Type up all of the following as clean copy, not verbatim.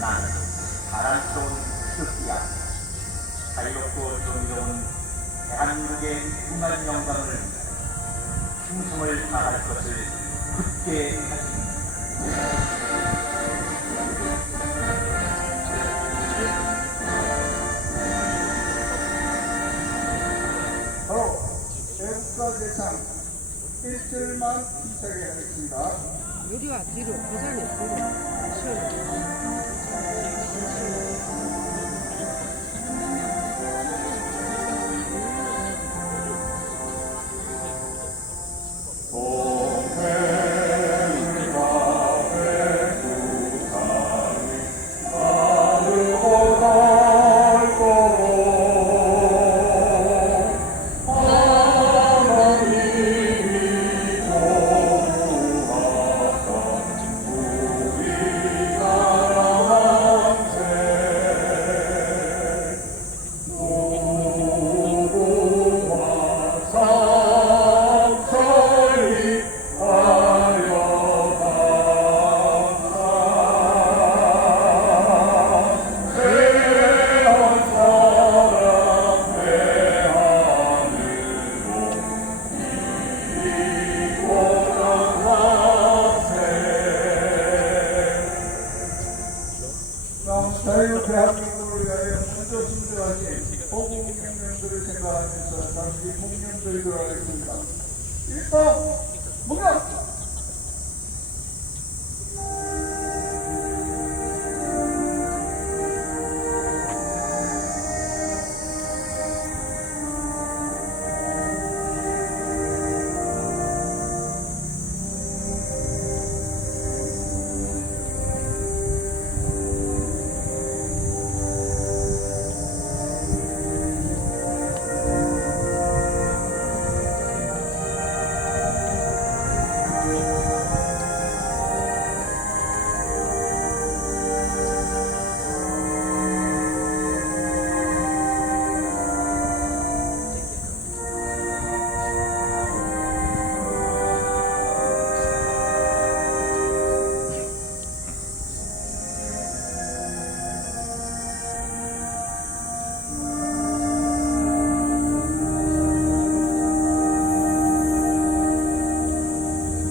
나는 자랑스러운 흑기야. 자유롭고 정의로운 대한민국의 무궁한 영광을 충성을 다할 것을 굳게 다짐합니다. 바로 애국가 대상 1절만 시작하겠습니다. 요리와 뒤로 고산에 뒤로 시원해. 대한민국을 위하여 먼저 힘들어하신 호국명령들을 생각하면서 잠시 묵념드리도록 하겠습니다. 1번 묵념!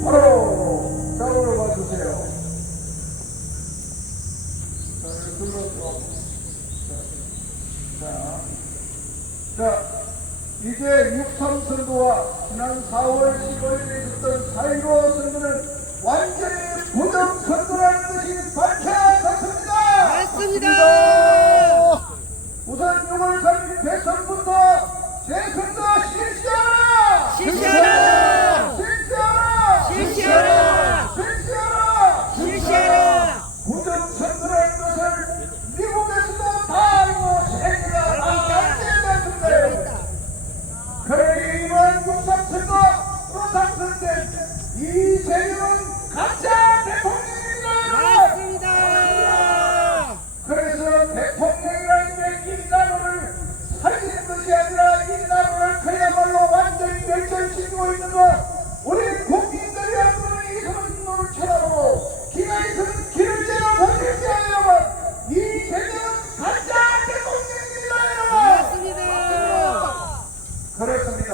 바로 좌우로 봐주세요. 자, 이제 6.3 선거와 지난 4월 15일에 있었던 4.15 선거는 완전히 부정 선거라는 것이 밝혀졌습니다. 맞습니다. 우선 6월 3일 대선부터 재선거 실시하라! 실시하라! 실시하라! 실시하라! 실시하라! 실시하라! 부정선거라는 것을 미국에서도 다 알고 세계가 다 알게 됐는데 그러니 이번 6.3선거로 당선된 이재명은 가짜 대통령입니다. 맞습니다. 그래서 대통령이라는 게 이 나라를 살리는 것이 아니라 이 나라를 그야말로 완전히 멸절시키고 있는 것 우리 국민들이 앞으로 이 선거를 쳐다보고 기가 있으면 길을 제어 못했지 여러분. 이재명은 가짜 대통령입니다 여러분. 맞습니다. 그렇습니다.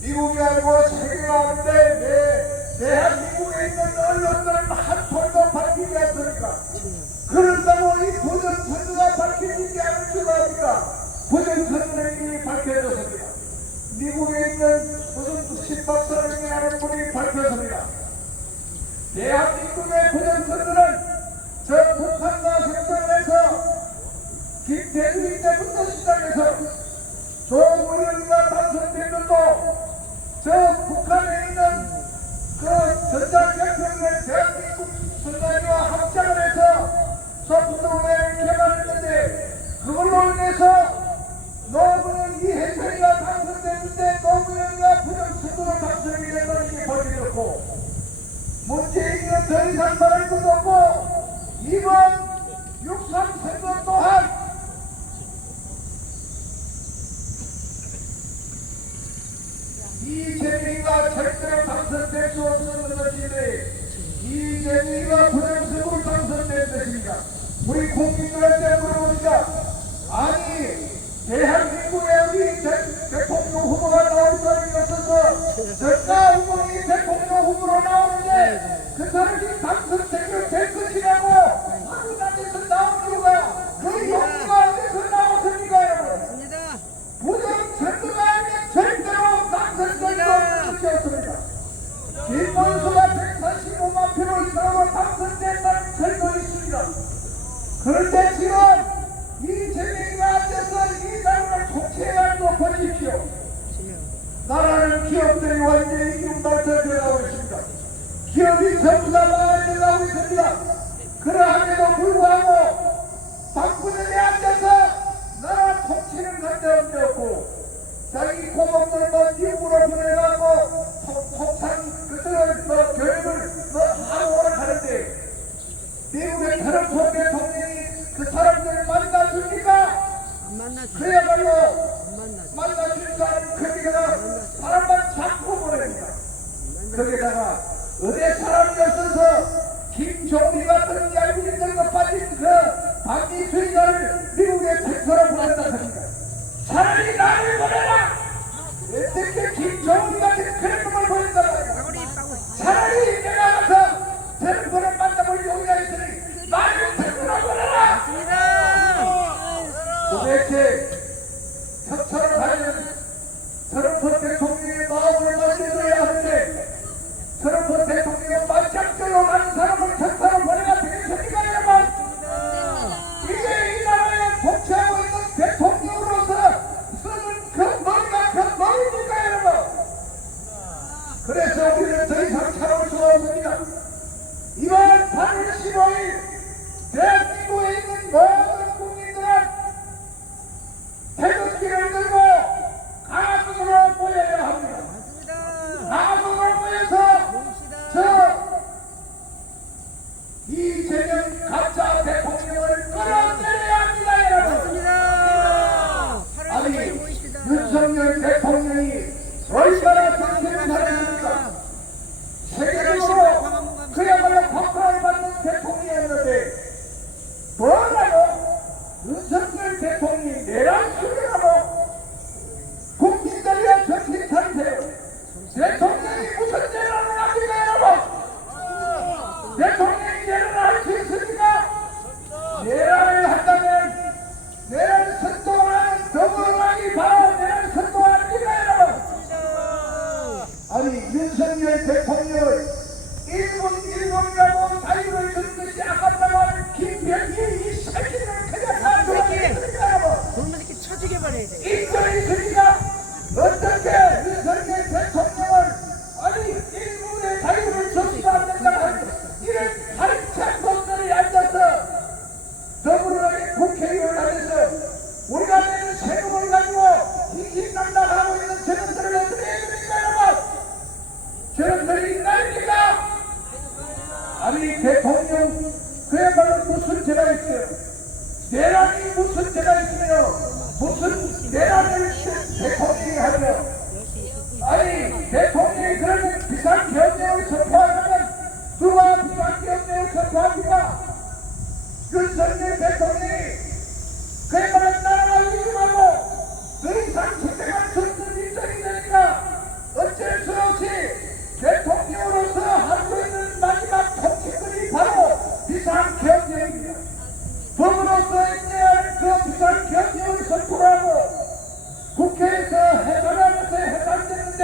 미국이 알고 세계가 아는데 왜 대한민국에 있는 언론들은 한 톨도 밝히지 않습니까? 그런다고 이 부정선거가 밝혀지지 않을 줄 압니까? 부정선거는 이미 밝혀졌습니다. 미국에 있는 무슨 십박사령이라는 분이 밝혔습니다. 대한민국의 부정선거는 저 북한과 생산에서 김대중 때부터 시작해서 조국영이가 당선된 것도 저 북한에 있는 그 전자개혁을 대한민국 선관위와 합작을 해서 소프트웨어를 개발했는데 그걸로 인해서 노무현 이해찬이가 당선됐는데 노무현이가 부정선거로 당선이 된 것이 벌어졌고 더 이상 말할 것도 없고 이번 6.3 선거 또한 이재명이가 절대로 당선될 수 없는 것인데 이재명이가 부정적으로 당선된 것입니다. 우리 국민들한테 물어보니까 아니 대한민국에 우리 대통령 후보가 나올 사람이 없어서 저가 후보이 대통령 후보로 나오는데 그 사람이 당선될 것이라고 하루나라에서 나온 이유가 그 용기가 어디서 나왔습니까 여러분? 부정선거가 아니면 절대로 당선될 수 없는 것이었습니다. 김문수가 145만 표로 이상으로 당선된다는 설도 있습니다. 그런데 지금 이재명이가 앉아서 이 나라를 통치해가지고 보십시오. 나라는 기업들이 완전히 융발전되어가고 있습니다. 기업이 전부 다 망하려고 있습니다. 그러함에도 불구하고 당분에 앉아서 나라 통치는 간다음도 없고 자기 고목들만 미국으로 보내가고 통상 그들을 교육을 하고 하는데 미국의 트럼프 대통령이 그 사람들을 만나줍니까? 그야말로 만나줄 사람 거기다가 사람만 자꾸 보냅니다. 거기다가 어디 사람이 없어서 김종리 같은 얄미들과 빠진 그 반미주의자를 미국에 택서로 보낸다 합니다. 차라리 나를 보내라! 어떻게 김종리 같은 그런 놈을 보낸다고 차라리 내가 가서 저런 분을 만나볼 용의가 있으니 나를 택서로 보내라! 도대체 저처럼 하면 트럼프 대통령의 마음을 만져줘야 하는데 트럼프 대통령의 만장절로 많은 사람을 택서로 보내가 되겠습니까 여러분? 이게 이 나라에 통치하고 있는 대통령으로서 쓰는 그 머리가 그 머리입니까 여러분? 그래서 우리는 더 이상 참을 수가 없습니다. 이번 8월 15일 대한민국에 있는 모든 국민들은 태극기를 들고 가슴으로 모여야 합니다. 가슴으로 모여서 이재명 가짜 대통령을 끌어내려야 합니다 여러분. 아니 윤석열 대통령이 얼마나 정신을 차렸습니까? 세계적으로 그야말로 박수를 받는 대통령이었는데 뭐라고? 윤석열 대통령이 내란 수리라고? 국민들이야 정신 차리세요. 대통령이 무슨 내란을 합니까 여러분? 대통령이 내란을 할 수 있습니까? 내란을 한다면 내란 선동을 하는 더불어당이 바로 내란 선동 아닙니까 여러분? 아니 윤석열 대통령을 일본이라고 자유를 주는 것이 아깝다고 하는 김병기 이 새끼를 그냥 다 죽였습니까 여러분? 돌만 이렇게 쳐주게 말해야 돼. 인권이 있으니까 어떻게 윤석열 대통령을 아니 일본의 자유를 줬다 안 된다 하는 이런 가르쳐 것들이 앉아서 더불어의 국회의원 안에서 우리가 내는 세금을 가지고 인신난다하고 있는 저놈들을 어떻게 해야 됩니까 여러분? 저놈들이 있나입니까? 아니 대통령 그야말로 무슨 죄가 있어요? 내란이 무슨 죄가 있으며 무슨 내란을 대통령이 하며 아니 대통령이 그러면 비상경제를 선포하면 누가 비상경제를 선포합니까? 윤석열 대통령이 그야말로 나라가 위험하고 더 이상 주택을 줬던 입장이 되니까 어쩔 수 없이 대통령으로서 하고 있는 마지막 통치권이 바로 비상경제입니다. 법으로서 있는 그 비상경제를 선포하고 국회에서 해산하면서 해산됐는데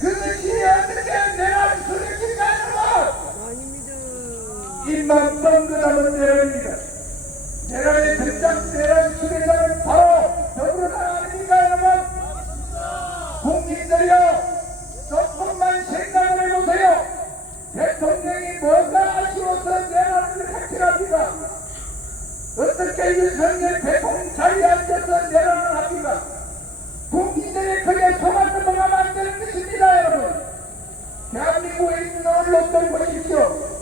그것이 어떻게 내란 수립입니까 여러분? 아닙니다. 입만 뻥긋하면 내란입니다. 내란의 등장 내란 수리자는 바로 더불어당 아닙니까 여러분? 국민들이여 조금만 생각을 해보세요. 대통령이 뭐가 아쉬워서 내란을 해결합니까? 어떻게 윤석열 대통령 자리에 앉아서 내란을 합니까? 국민들이 그게 속아 넘어가면 안 되는 것입니다 여러분. 대한민국에 있는 언론들 보십시오.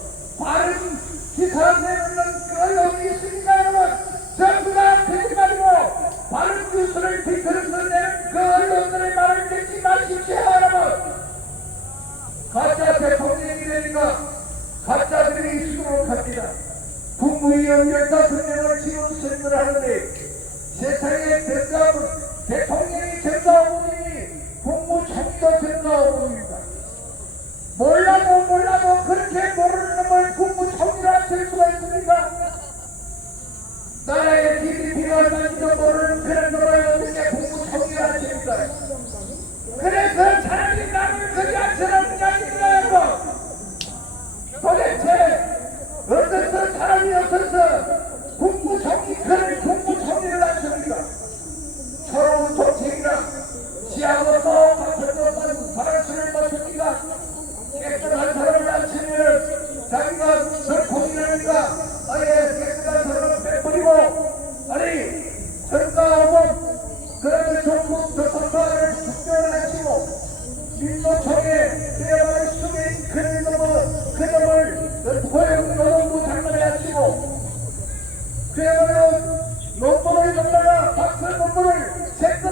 국회의원 15명을 지금 선거를 하는데 세상에 대통령이 전가오님이 국무총리도 전가오님입니다. 몰라도 그렇게 모르는 놈을 국무총리라 될 수가 있습니까? 나라의 GDP가 얼마인지도 모르는 그런 놈을 어떻게 국무총리라 됩니까? 그래서 차라리 나를 그리 안처럼 이야기하고 도대체 어째서 사람이 없어서 국무총리 그런 국무총리를 하십니까? 서러운 도책이나 시하고 똑같은 바람수를 맞춥니까? 깨끗한 사람을 안치면 자기가 덜 고민하니까 아예 깨끗한 사람을 빼버리고 아니 전가하면 그러면 전국 저 선거를 숙변을 하시고 민노총에 그야말로 수개인 그놈을 고용노동부 장관에 하시고 그야말로 논문을 넘나가 박사 논문을 세건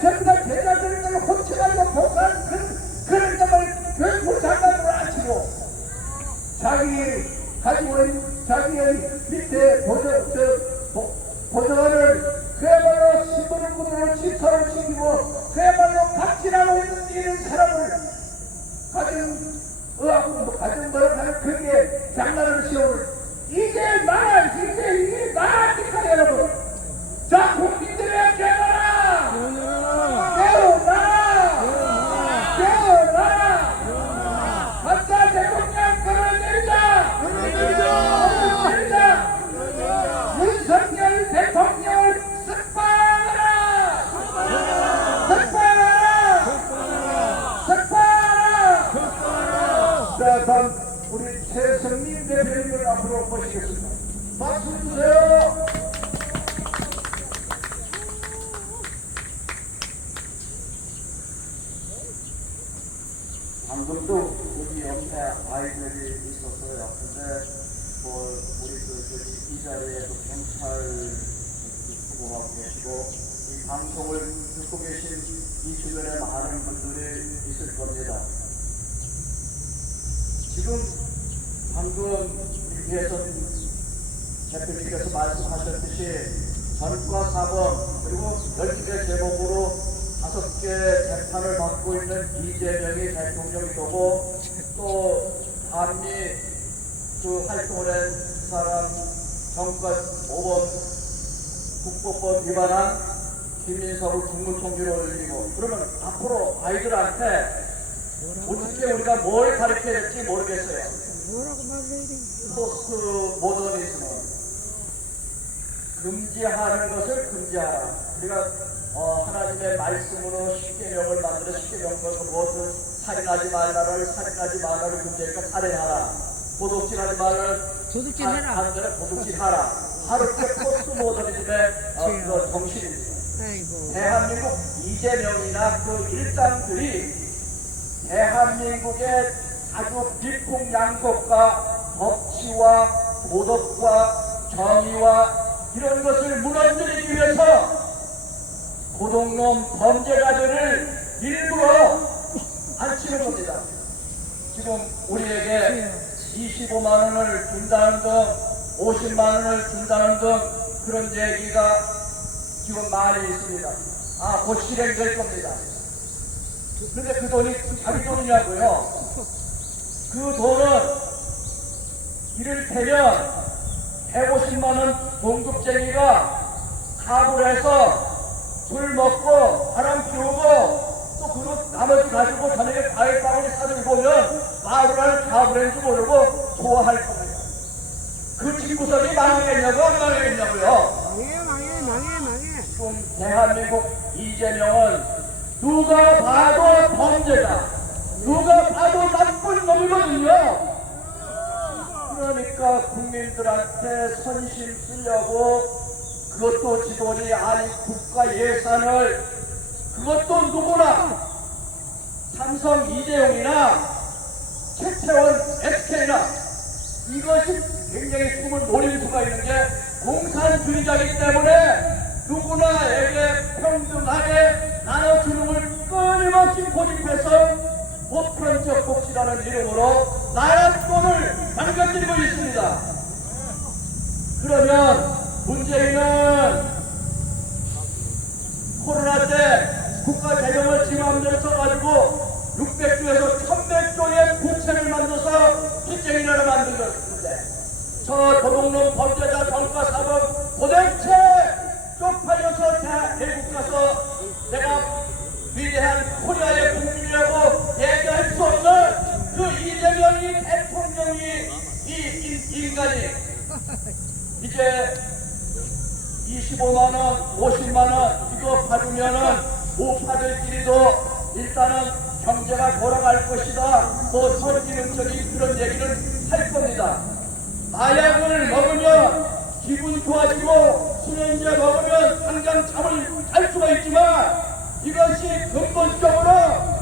전부 다 제자들을 훔쳐가지고 복사한 그런 놈을 교육부 장관으로 하시고 자기 가지고 있는 자기의 밑에 보좌관을 그야말로 신분을 시설을 시키고 그야말로 갑질하고 있는 이런 사람을 가진 거를 하는 그게 장난을 씌우는 이게 나라입니까 여러분? 자 국민들의 깨어라! 깨어라! 박사 대통령 끌어내리자! 윤석열 대통령을 석방하라! 자, 다음 우리 최성민 대표님을 앞으로 모시겠습니다. 박수 주세요. 방금도 우리 옆에 아이들이 있었어요. 근데 우리 이 자리에도 경찰 수고하고 계시고 이 방송을 듣고 계신 이 주변에 많은 분들이 있을 겁니다. 지금 방금 위에서 대표님께서 말씀하셨듯이 전과 사범 그리고 12개 제목으로 5개 재판을 받고 있는 이재명이 대통령이 되고 또 한미 활동을 한 사람 정권 5번 국보법 위반한 김민석을 국무총리로 올리고 그러면 앞으로 아이들한테 어떻게 우리가 뭘 가르쳐야 될지 모르겠어요. 포스트 모더니즘은 금지하는 것을 금지하라. 우리가 하나님의 말씀으로 십계명을 만들어 십계명에서 무엇을 살인하지 말라를 금지하니까 살인하라. 도둑질하지 말라를 도둑질하라. 바로 그 포스트 모더니즘의 그런 정신입니다. 대한민국 이재명이나 그 일당들이 대한민국의 아주 비폭양복과 법치와 도덕과 정의와 이런 것을 무너뜨리기 위해서 고동놈 범죄자들을 일부러 앉히는 겁니다. 지금 우리에게 25만 원을 준다는 등 50만 원을 준다는 등 그런 얘기가 지금 많이 있습니다. 곧 실행될 겁니다. 그런데 그 돈이 자기 돈이냐고요? 그 돈은 이를테면 150만 원 공급쟁이가 가불 해서 술 먹고 바람 피우고 또 그거 나머지 가지고 저녁에 과일 바구니 사들고 오면 마을을 가불했는지 모르고 좋아할 겁니다. 그 집구석이 망하겠냐고 안 망하겠냐고요? 망해. 지금 대한민국 이재명은 누가 봐도 범죄다. 누가 봐도 나쁜 놈이거든요. 그러니까 국민들한테 선심 쓰려고 그것도 지돈이 아닌 국가 예산을 그것도 누구나 삼성 이재용이나 최태원 SK나 이것이 굉장히 숨은 노림수가 있는 게 공산주의자이기 때문에 누구나에게 평등하게 나눠주는 걸 끊임없이 고집해서 보편적 복지라는 이름으로 나라 돈을 망가뜨리고 있습니다. 그러면 문재인은 코로나 때 국가 재정을 지 맘대로 써가지고 600조에서 1100조의 국채를 만들어서 빚쟁이 나라 만든 것인데 저 도둑놈 범죄자 정가 사범 도대체 쪽팔려서 외국 가서 내가 위대한 코리아의 국민이라고 얘기할 수 없는 그 이재명이 대통령이 이 인간이 이제 25만원 50만원 이거 받으면은 오파들끼리도 일단은 경제가 돌아갈 것이다 뭐 선진국적인 그런 얘기를 할 겁니다. 마약을 먹으면 기분 좋아지고 수면제 먹으면 당장 잠을 잘 수가 있지만 이것이 근본적으로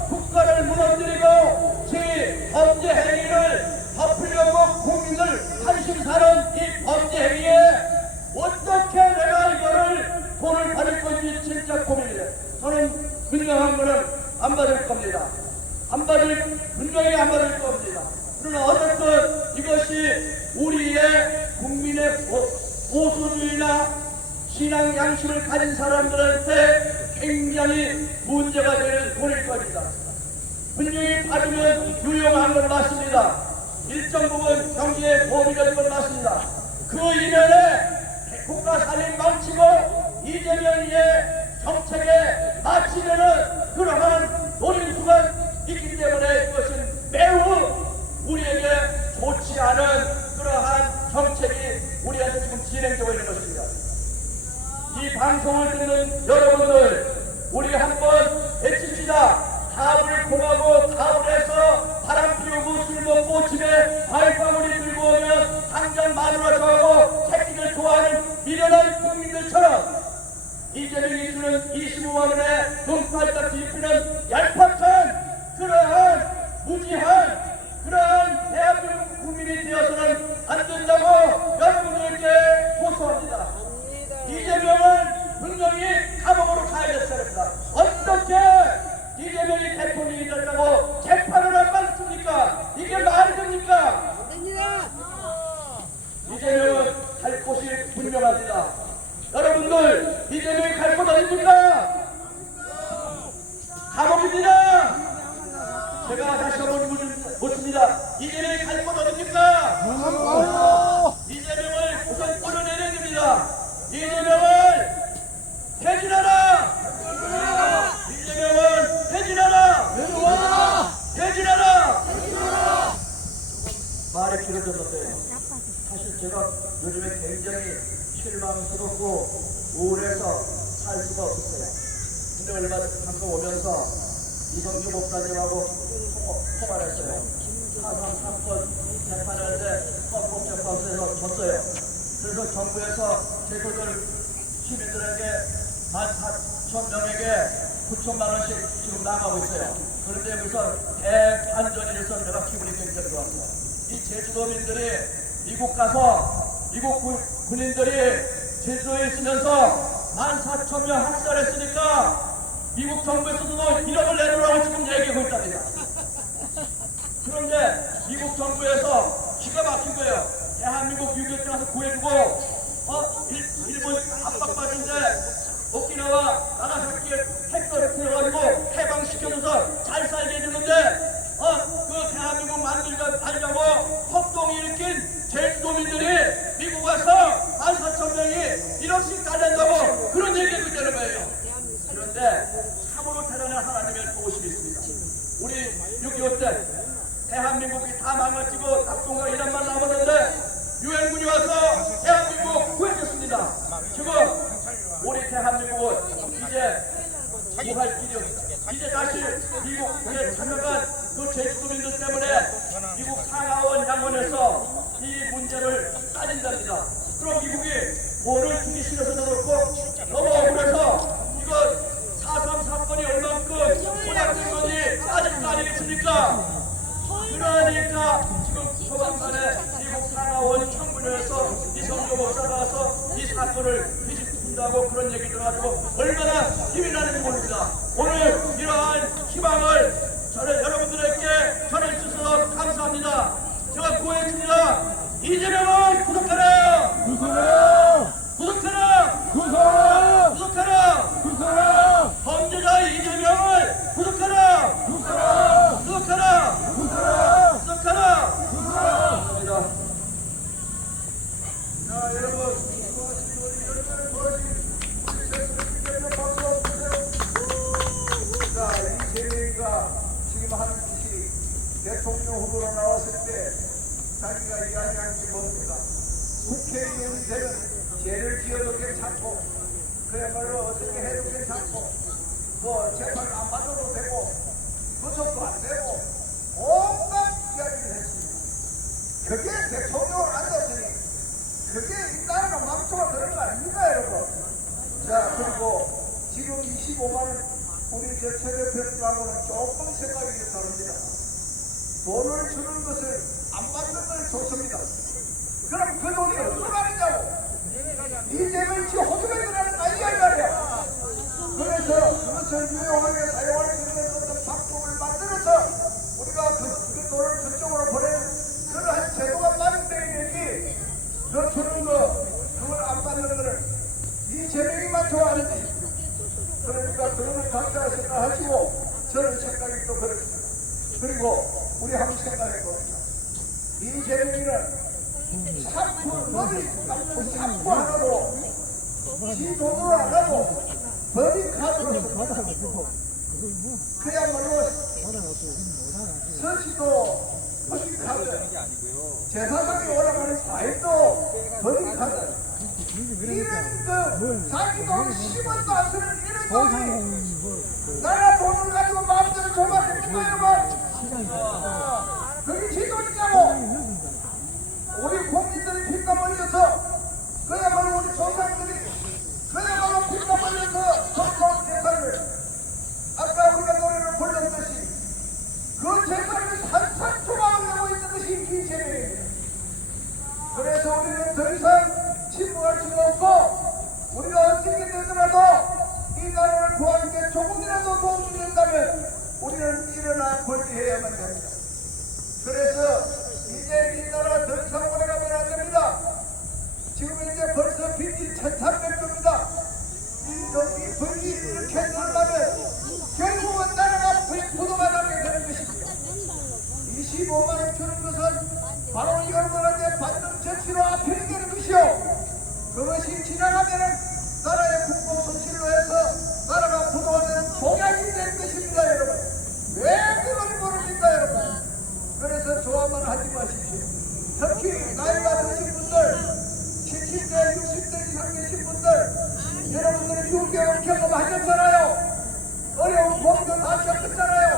국가를 무너뜨리고 지 범죄 행위를 덮으려고 국민들 한심 사는 이 범죄 행위에 어떻게 내가 이거를 돈을 받을 건지 진짜 고민이에요. 저는 분명한 거는 안 받을 겁니다. 분명히 안 받을 겁니다. 그러나 어쨌든 이것이 우리의 국민의 보수주의나 신앙 양심을 가진 사람들한테 굉장히 문제가 되는 돈일 겁니다. 분명히 받으면 유용한 건 맞습니다. 일정 부분 경제에 도움이 되는 건 맞습니다. 그 이면에 국가 살림 망치고 이재명의 정책에 맞추려는 그러한 노림수가 있기 때문에 이것은 매우 우리에게 좋지 않은 그러한 정책이 우리한테 지금 진행되고 있는 것입니다. 이 방송을 듣는 여러분들 우리 한번 외칩시다. 가불 공하고 가불해서 바람 피우고 술 먹고 집에 과일방울이 들고 오면 당장 마누라 좋아하고 새끼들 좋아하는 미련한 국민들처럼 이재명이 주는 25만원에 눈발짝 뒤집히는 얄팍한 그러한 무지한 그러한 대한민국 국민이 되어서는 안 된다고 여러분들께 호소합니다. 이재명은 분명히 감옥으로 가야 될 사람입니다. 어떻게 이재명이 대통령이 된다고 재판을 안 받습니까? 이게 말이 됩니까? 이재명은 갈 곳이 분명합니다. 여러분들 이재명이 갈 곳 어딥니까? 감옥입니다. 제가 다시 한번 묻습니다. 이재명이 갈 곳 어딥니까? 이재명을 우선 끌어내려야 됩니다. 이재명을 퇴진하라! 이재명은 퇴진하라! 퇴진하라! 말이 길어졌는데 사실 제가 요즘에 굉장히 실망스럽고 우울해서 살 수가 없었어요. 근데 얼마 방금 오면서 이성규 목사님하고 통화를 했어요. 4.3 사건 재판하는데 헌법재판소에서 졌어요. 그래서 정부에서 제도들 시민들에게 14,000명에게 9천만 원씩 지금 나가고 있어요. 그런데 여기서 대반전이라서 내가 기분이 굉장히 좋았어요. 이 제주도민들이 미국 가서 미국 군인들이 제주도에 있으면서 14,000명 학살했으니까 미국 정부에서도 1억을 내놓으라고 지금 얘기하고 있답니다. 그런데 미국 정부에서 기가 막힌 거예요. 대한민국 6.25 때 가서 구해주고 일본 압박받은데 오키나와 나가사키에 핵도를 들어가지고 해방시켜줘서 잘 살게 해주는데 그 대한민국 만들자고 폭동이 일으킨 제주도민들이 미국 와서 14,000명이 1억씩 달란다고 그런 얘기를 듣는 거예요. 그런데 참으로 대단한 하나님의 도우심이 있습니다. 우리 6.25 때 대한민국이 다 망가지고 낙동강 이란만 남았는데 유엔군이 와서 대한민국 구해줬습니다. 지금 우리 대한민국은 이제 구할 길이 이제 다시 미국에 참여한 그 제주도민들 때문에 미국 상하원 양원에서 이 문제를 따진답니다. 그럼 미국이 돈을 주기 싫어서도 그렇고 너무 억울해서 이거 4.3 사건이 얼만큼 소략된 건지 따질 거 아니겠습니까? 그러니까 지금 조만간에 미국 상하원 청문회에서 이성규 목사가 와서 이 사건을 뒤집힌다고 그런 얘기 들어가지고 얼마나 힘이 나는지 모릅니다. 오늘 이러한 희망을 여러분들에게 전해주셔서 감사합니다. 제가 구해줍니다. 이재명을 구속하라! 자기가 이야기하는 게 뭡니까? 국회의원이 되면 죄를 지어도 괜찮고 그야말로 어떻게 해도 괜찮고 뭐 재판 안 받아도 되고 구속도 안 되고 온갖 이야기를 했습니다. 그게 대통령을 앉았으니 그게 이 나라가 망초가 되는 거 아닙니까 여러분? 자 그리고 지금 25만원 우리 저 최대표님하고는 조금 생각이 좀 다릅니다. 돈을 주는 것을 안 받는 걸 좋습니다. 그럼 그 돈이 어디로 가느냐고. 이재명 씨 호주에 들어가는 거 아니야 말이야. 그래서 그것을 유용하게 사용할 수 있는 어떤 방법을 만들어서 우리가 그 돈을 그쪽으로 보내는 그러한 제도가 마련되어 있지. 너 주는 거 그걸 안 받는 거를 이재명이만 좋아하는지. 그러니까 그거는 각자 생각하시고 저는 생각이 또 그렇습니다. 그리고 우리 한번 생각해 봅시다. 이재명이는 머리 샴푸 하나도 지 돈으로 안 하고 법인카드로 그야말로 서지도 법인카드 제사장이 올라가는 과일도 법인카드 이런 그 자기 돈 10원도 안 쓰는 이런 돈이 나라 돈을 가지고 마음대로 줘봐 됩니까 여러분? 그게 지 돈이냐고. 우리 국민들이 피땀 흘려서 그야말로 우리 조상들이 그야말로 피땀 흘려서 정권 재산을 아까 우리가 노래를 불렀듯이 그 재산을 산산조각을 내고 있는 것이 이재명입니다. 그래서 우리는 더 이상 침묵할 수가 없고 우리가 어떻게 되더라도 이 나라를 구하는 게 조금이라도 도움이 된다면 우리는 일어나 권리해야만 됩니다. 그래서 이제 이 나라 더 이상 오래가면 안 됩니다. 지금 이제 벌써 빚이 1,300조입니다. 이 빚이 이렇게 늘어나면 결국은 나라가 부도가 나게 되는 것입니다. 25만원 주는 것은 바로 이걸로는 받는 조치로 앞이는 되는 것이요. 그것이 지나가면 나라의 국고 손실로 해서 나라가 부도가 되는 동약이 되는 것입니다 여러분. 왜 그걸 모릅니까 여러분? 그래서 조화만 하지 마십시오. 특히 나이가 드신 분들 70대 60대 이상 계신 분들 여러분들은 6개월 경험하셨잖아요. 어려운 고민도 다 겪었잖아요.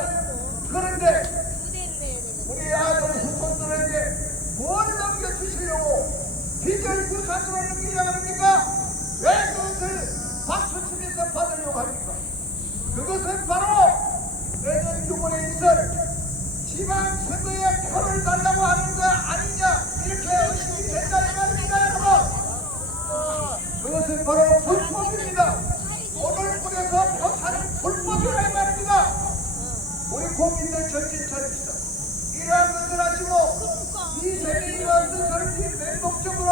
그런데 우리 아들 후손들에게 뭘 넘겨주시려고 빚을 부산으로 넘기려고 합니까? 왜 그것을 박수치면서 받으려고 합니까? 그것은 바로 내년 6월에 있을 지방선거에 표를 달라고 하는 거 아니냐 이렇게 의심이 된다 이 말입니다 여러분. 그것은 바로 불법입니다. 돈을 뿌려서 표 사는 불법이라 이 말입니다. 우리 국민들 정신 차립시다. 이러한 것을 하시고 이재명이가 어떤 사람인지 맹목적으로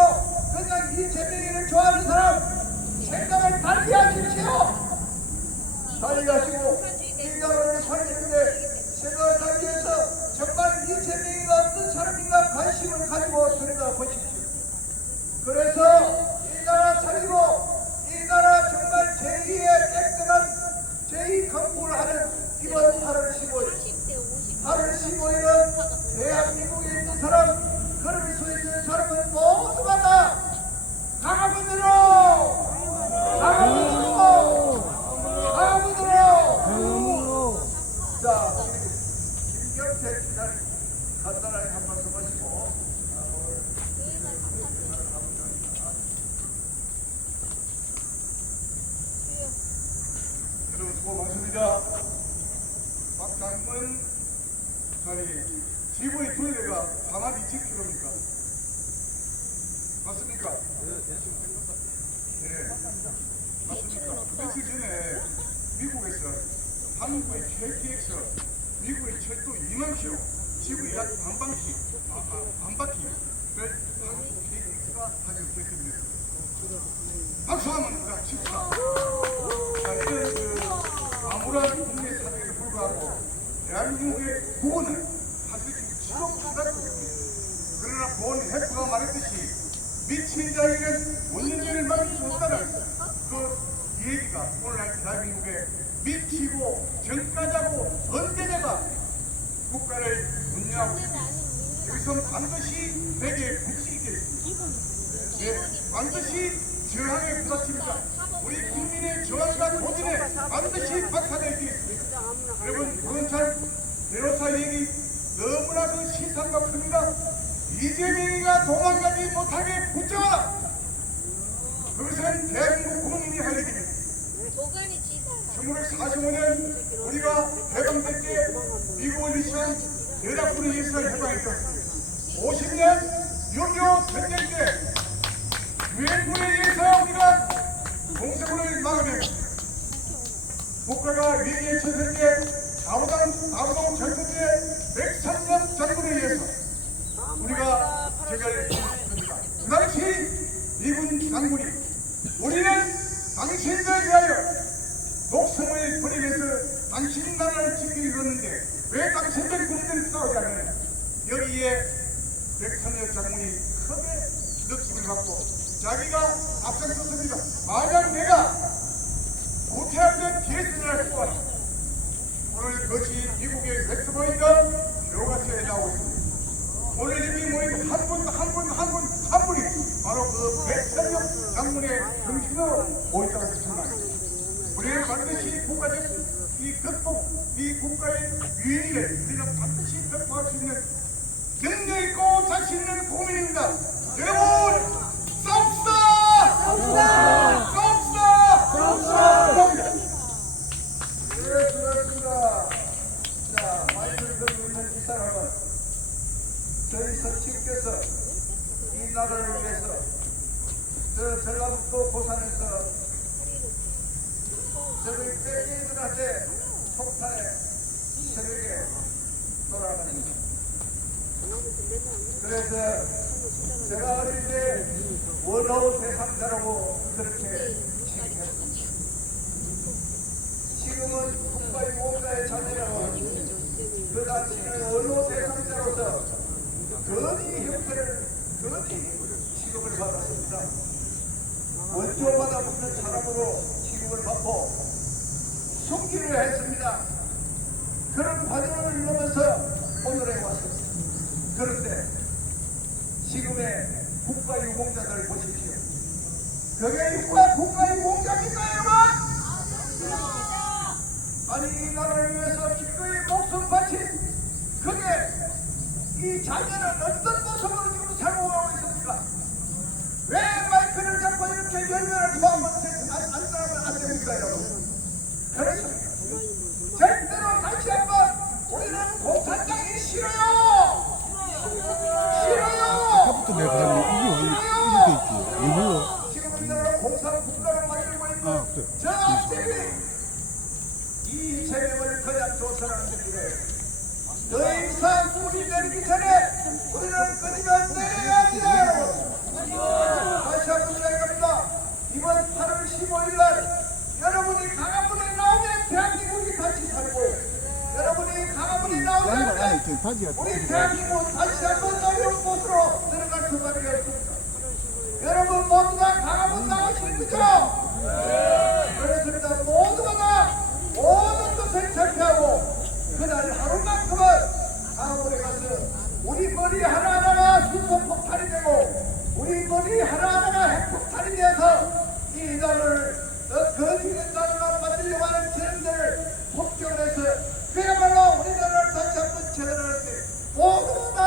그냥 이재명이를 좋아하는 사람 생각을 달리 하십시오. 달리 하시고 이 나라를 살리는데 생각을 달리 해서 정말 이재명이가 어떤 사람인가 관심을 가지고 들여다보십시오. 그래서 이 나라 살리고 이 나라 정말 제2의 깨끗한 제2건국을 하는 이번 8월 15일 8월 15일은 대한민국에 있는 사람 걸음수에 있는 사람은 모두가 다 강화문으로 자 김경태 기자님 간단하게 한 말씀 하시고 여러분 수고 많습니다. 박상문 GV 둘레가 상압 20km입니까? 맞습니까? 네. 맞습니까? 며칠 전에 미국에서 한국의 KTX 미국의 철도 2만 km GV 약 반바퀴를 한국 KTX가 하기로 결정됐습니다. 박수 한번 칩시다. 자, 이런 아무런 국내 사정에도 불구하고 대한민국의 구원은 사실 지금 지속하다입니다. 그러나 보훈 해프가 말했듯이 미친 자에게는 원년전을 막을 수 없다는 그 얘기가 오늘날 대한민국에 미치고 정가자고 언제내가 국가를 운영하고 있습니다. 여기서 여기서 반드시 내게 국식이 있겠습니다. 네, 반드시 저항에 부닥칩니다. 우리 국민의 저항과 도진에 반드시 박차되게 되겠습니다. 여러분, 검찰 변호사 얘기 너무나 그 시상과 큽니다. 이재명이가 도망가지 못하게 붙잡아라. 그것은 대한민국 국민이 할 일입니다. 1945년 우리가 해방될 때 미국을 위시한 연합군에 의해서 해방했습니다. 50년 6.25 전쟁 때 유엔군에 의해서 우리가 공세군을 막아냈습니다. 국가가 위기에 처했을 때 나로동 전투 때 103년 장군에 의해서 우리가 제가를 했습니다. 그 당시 미군 장군이 우리는 당신들에 대하여 목숨을 버리면서 당신 나라를 지키기 위했는데 왜 당신들 군인들이 싸우지 않느냐. 여기에 백선엽 장군이 크게 기득심을 받고 자기가 앞장섰습니다. 만약 내가 후퇴하면 뒤에서 할 거야. 오늘 그것이 미국의 웨스트포인트 교과서에 나오고 있습니다. 오늘 여기 모인 한 분이 바로 그 백선엽 장군의 정신으로 모였다고 생각합니다. 우리는 반드시 국가적 이 극복, 이 국가의 위기를 우리가 반드시 극복할 수 있는 능력 있고 자신 있는 국민입니다. 여러분, 싸웁시다! 싸웁시다! 네, 수고하셨습니다. 자, 마이크를 들고 있는 이 사람은 저희 선친께서 이 나라를 위해서 저 전라북도 고산에서 저희 빼기들한테 폭탄에 새벽에 돌아가는 것. 그래서 제가 어릴 때 원호 대상자라고 그렇게 칭했습니다. 지금은 국가유공자의 자녀라고 그 당시는 원호 대상자로서 거니 형태를 거니 취급을 받았습니다. 원조받아 붙는 사람으로 취급을 받고 숨기를 했습니다. 그런 과정을 넘어서 오늘에 왔습니다. 그런데 지금의 국가유공자들 보십시오. 그게 국가유공자입니까, 여러분? 아니, 이 나라를 위해서 기꺼이 목숨 바친 그게 이 자녀는 어떤 모습으로 지금 살고 가고 있습니까? 왜 마이크를 잡고 이렇게 열면을 도와면 안 됩니까, 여러분? 그렇습니다. 절대로 다시 한번 우리는 공산당이 싫어요! 싫어요! 내 바람이 이게 왜 이렇게 있지? 이거 지금 우리나라 공산 국가를 만들고 있는 그래. 저 앞집이 이 세력을 그냥 둬서는 안 됩니다. 더 이상 우리 내리기 전에 우리는 끊이면 내려야 합니다, 여러분. 다시 한번 이야기합니다. 이번 8월 15일 날 여러분이 강화문에 나오면 대한민국이 다시 살고 여러분이 강화문에 나오면 우리 대한민국 다시 한번 어려운 곳으로 들어갈 수밖에 없습니다. 여러분 모두 다 강화문 나오시는 거죠? 그렇습니다. 모두가 모든 것을 철폐하고 그날 하루만큼은 강화문에 가서 우리 머리 하나하나가 수소폭탄이 되고 우리 머리 하나하나가 핵폭탄이 되어서 이 나라를 거짓된 나라가 만들려고 하는 저놈들을 폭격해서 그야말로 우리나라를 다시 한번 재건하는데 모두 다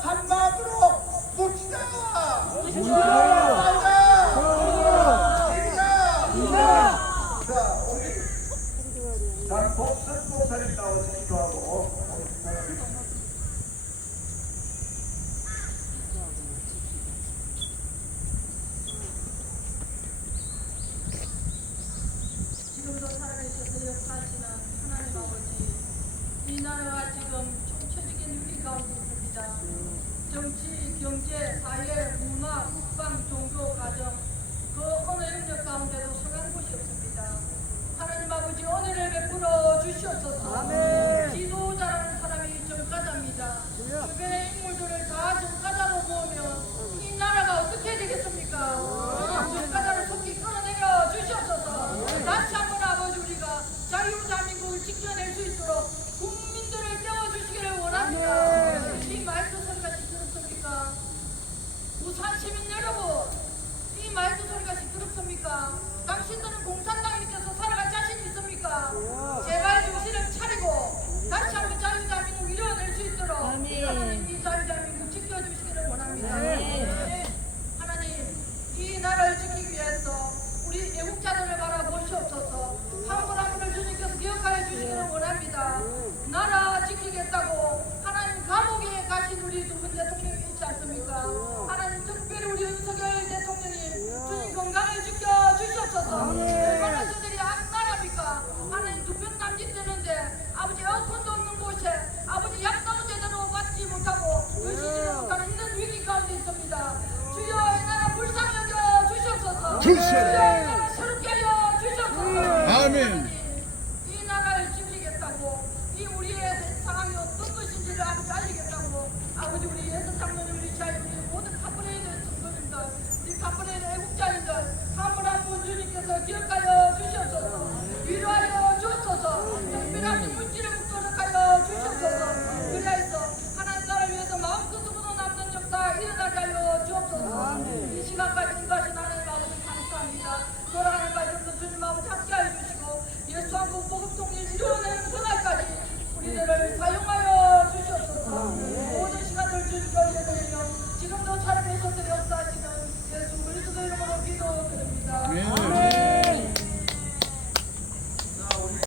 한마음으로 묻시다! 자, 우리 장복선 목사님 나와서 기도하고 지금도 살아계셔서 역사하시는 하나님 아버지, 이 나라가 지금 총체적인 위기 가운데 있습니다. 정치, 경제, 사회, 문화, 국방, 종교, 가정 그 어느 영역 가운데도 서간 곳이 없습니다. 하나님 아버지 은혜를 베풀어 주시옵소서. 지도자라는 사람이 정가자입니다. 주변의 인물들을 다 정가자로 모으면 이 나라가 어떻게 되겠습니까? 정가자를 속히 끌어내려 주시옵소서. 다시 한번 아버지 우리가 자유대한민국을 지켜낼 수 있도록 국민들을 떼어주시기를 원합니다. 이 말씀 성같이 시민 여러분, 이 마이크 소리가 시끄럽습니까? 당신들은 공산당 밑에서 살아갈 자신 있습니까? 제발 정신을 차리고 다시 한번 자유대한민국 이뤄낼 수 있도록 하나님 이 자유대한민국 지켜주시기를 원합니다. 하나님, 이 나라를 지키기 위해서 우리 애국자들을 바라보시옵소서. 한 분 한 분을 주님께서 기억하여 주시기를 원합니다. 나라 지키겠다고 하나님 감옥에 가신 우리 두 분 대통령이 있지 않습니까? 하나님 특별히 우리 윤석열 대통령님 주님 건강을 지켜주시옵소서. 얼마나 저들이 악나라입니까? 하나님 두병 남짓되는데 아버지 에어컨도 없는 곳에 아버지 약도 제대로 받지 못하고 드시지를 못하는 이런 위기 가운데 있습니다. 주여 이 나라 불쌍히 여겨 주시옵소서. 주여 이 나라 새롭게 하여 주시옵소서. 아멘.